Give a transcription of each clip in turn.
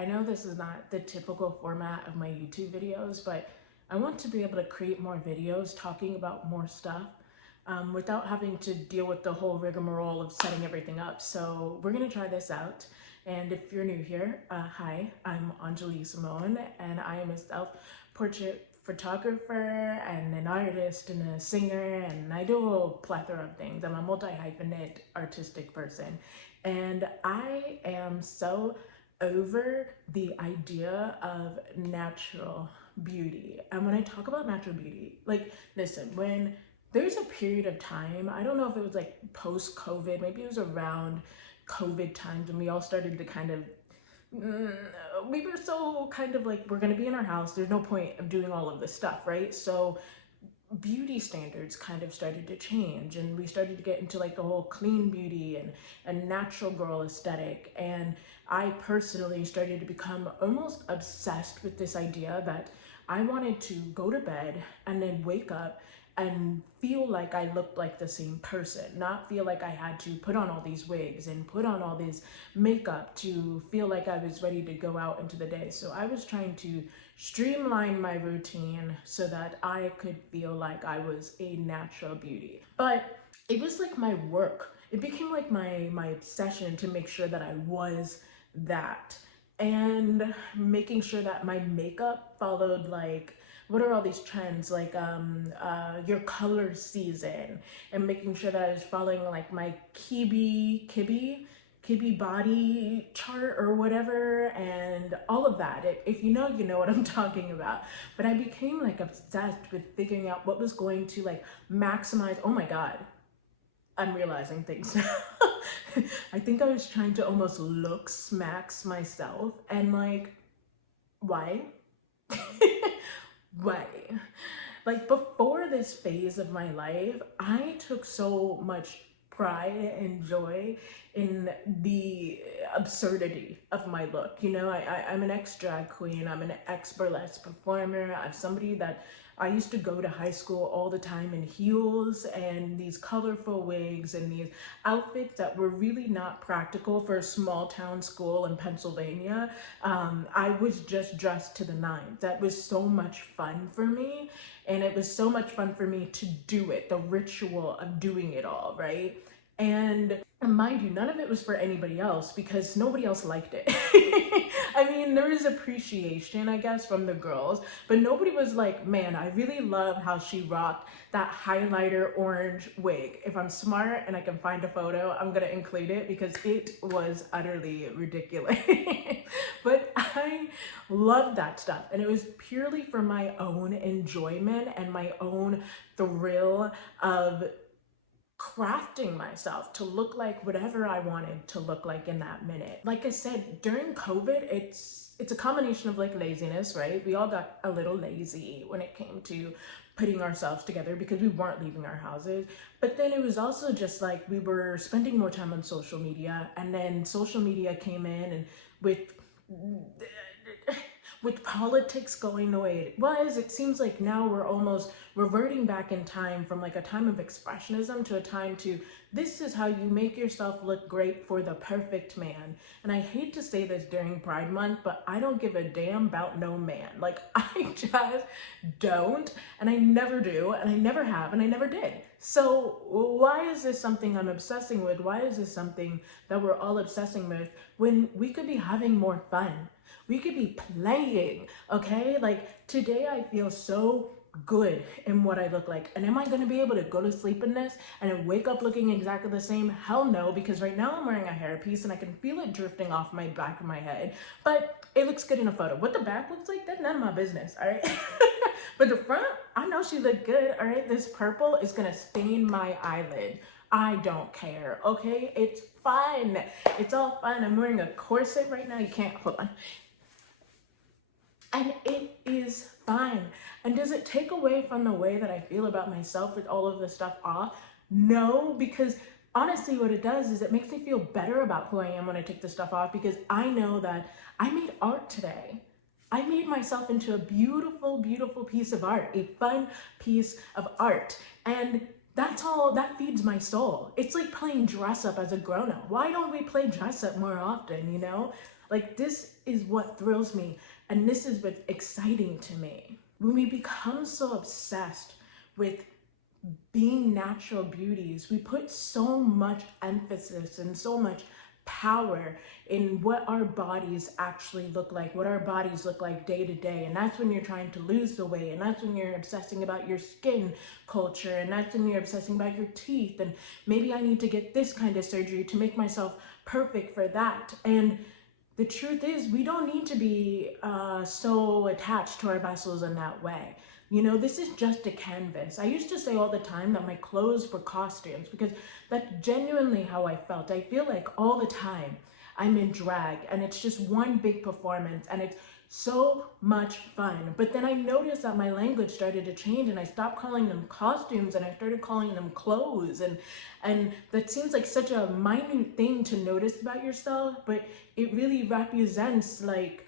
I know this is not the typical format of my YouTube videos, but I want to be able to create more videos talking about more stuff without having to deal with the whole rigmarole of setting everything up. So we're gonna try this out. And if you're new here, hi, I'm Anjali Simone, and I am a self-portrait photographer and an artist and a singer, and I do a plethora of things. I'm a multi-hyphenate artistic person, and I am so over the idea of natural beauty. And when I talk about natural beauty, like, listen, when there's a period of time, I don't know if it was like post-COVID, maybe it was around COVID times when we all started to kind of, we were so kind of like, we're gonna be in our house, there's no point of doing all of this stuff, right? So beauty standards kind of started to change, and we started to get into like the whole clean beauty and natural girl aesthetic. And I personally started to become almost obsessed with this idea that I wanted to go to bed and then wake up and feel like I looked like the same person, not feel like I had to put on all these wigs and put on all this makeup to feel like I was ready to go out into the day. So I was trying to streamline my routine so that I could feel like I was a natural beauty. But it was like my work. It became like my obsession to make sure that I was that, and making sure that my makeup followed, like, what are all these trends, like your color season, and making sure that I was following like my kibi body chart or whatever, and all of that. If you know, you know what I'm talking about. But I became like obsessed with figuring out what was going to like maximize. Oh my God, I'm realizing things now. I think I was trying to almost Looksmaxx myself, and like, why? Why? Like, before this phase of my life, I took so much pride and joy in the absurdity of my look. You know, I'm an ex-drag queen, I'm an ex-burlesque performer, I'm somebody that I used to go to high school all the time in heels and these colorful wigs and these outfits that were really not practical for a small town school in Pennsylvania. I was just dressed to the nines. That was so much fun for me. And it was so much fun for me to do it, the ritual of doing it all, right? And mind you, none of it was for anybody else because nobody else liked it. I mean, there was appreciation, I guess, from the girls, but nobody was like, man, I really love how she rocked that highlighter orange wig. If I'm smart and I can find a photo, I'm gonna include it because it was utterly ridiculous. But I loved that stuff, and it was purely for my own enjoyment and my own thrill of crafting myself to look like whatever I wanted to look like in that minute. Like I said, during COVID, it's a combination of like laziness, right? We all got a little lazy when it came to putting ourselves together because we weren't leaving our houses. But then it was also just like we were spending more time on social media, and then social media came in, and with politics going the way it was, it seems like now we're almost reverting back in time from like a time of expressionism to a time to, this is how you make yourself look great for the perfect man. And I hate to say this during Pride Month, but I don't give a damn about no man. Like, I just don't, and I never do, and I never have, and I never did. So why is this something I'm obsessing with? Why is this something that we're all obsessing with when we could be having more fun? We could be playing, okay? Like, today I feel so good in what I look like. And am I gonna be able to go to sleep in this and then wake up looking exactly the same? Hell no, because right now I'm wearing a hairpiece and I can feel it drifting off my back of my head, but it looks good in a photo. What the back looks like, that's none of my business, all right? But the front, I know she looked good, all right? This purple is gonna stain my eyelid. I don't care, okay? It's fun. It's all fun. I'm wearing a corset right now. You can't, hold on. And it is fine. And does it take away from the way that I feel about myself with all of this stuff off? No, because honestly what it does is it makes me feel better about who I am when I take this stuff off, because I know that I made art today. I made myself into a beautiful, beautiful piece of art, a fun piece of art. And that's all, that feeds my soul. It's like playing dress up as a grown-up. Why don't we play dress up more often, you know? Like, this is what thrills me, and this is what's exciting to me. When we become so obsessed with being natural beauties, we put so much emphasis and so much power in what our bodies actually look like, what our bodies look like day to day. And that's when you're trying to lose the weight, and that's when you're obsessing about your skin culture, and that's when you're obsessing about your teeth, and maybe I need to get this kind of surgery to make myself perfect for that. And the truth is, we don't need to be so attached to our vessels in that way. You know, this is just a canvas. I used to say all the time that my clothes were costumes, because that's genuinely how I felt. I feel like all the time I'm in drag, and it's just one big performance, and it's so much fun. But then I noticed that my language started to change, and I stopped calling them costumes and I started calling them clothes. And that seems like such a minute thing to notice about yourself, but it really represents like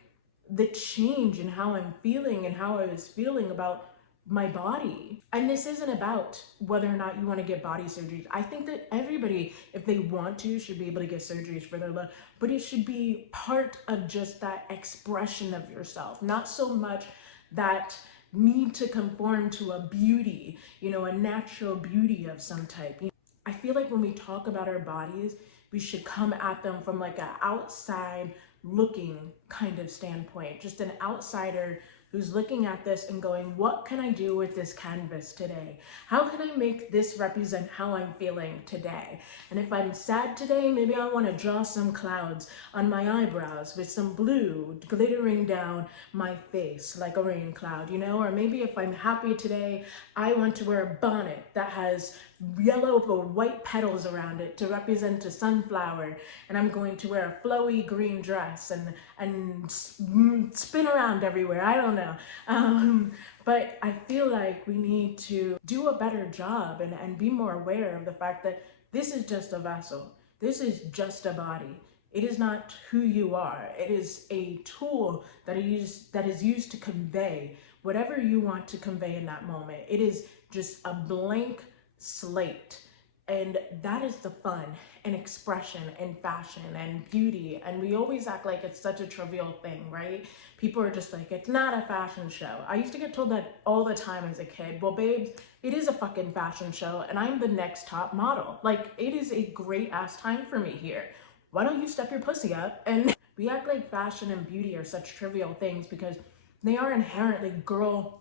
the change in how I'm feeling and how I was feeling about my body. And this isn't about whether or not you want to get body surgeries. I think that everybody, if they want to, should be able to get surgeries for their love, but it should be part of just that expression of yourself, not so much that need to conform to a beauty, you know, a natural beauty of some type. I feel like when we talk about our bodies, we should come at them from like an outside looking kind of standpoint, just an outsider who's looking at this and going, what can I do with this canvas today? How can I make this represent how I'm feeling today? And if I'm sad today, maybe I want to draw some clouds on my eyebrows with some blue glittering down my face like a rain cloud, you know? Or maybe if I'm happy today, I want to wear a bonnet that has yellow or white petals around it to represent a sunflower, and I'm going to wear a flowy green dress and spin around everywhere. I don't know. But I feel like we need to do a better job and be more aware of the fact that this is just a vessel. This is just a body. It is not who you are. It is a tool that is used to convey whatever you want to convey in that moment. It is just a blank slate, and that is the fun and expression and fashion and beauty. And we always act like it's such a trivial thing, right? People are just like, it's not a fashion show. I used to get told that all the time as a kid. Well, babes, it is a fucking fashion show, and I'm the next top model. Like, it is a great ass time for me here. Why don't you step your pussy up? And we act like fashion and beauty are such trivial things because they are inherently girl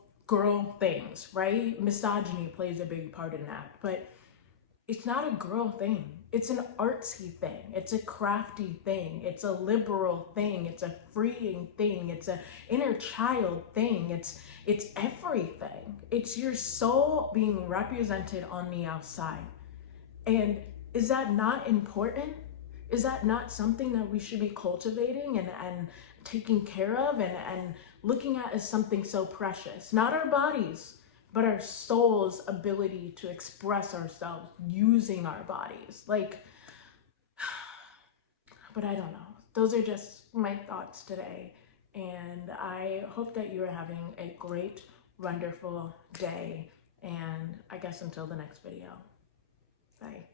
things, right? Misogyny plays a big part in that, but it's not a girl thing. It's an artsy thing. It's a crafty thing. It's a liberal thing. It's a freeing thing. It's an inner child thing. It's everything. It's your soul being represented on the outside. And is that not important? Is that not something that we should be cultivating and taking care of and looking at as something so precious? Not our bodies, but our soul's ability to express ourselves using our bodies. Like, but I don't know. Those are just my thoughts today. And I hope that you are having a great, wonderful day. And I guess until the next video. Bye.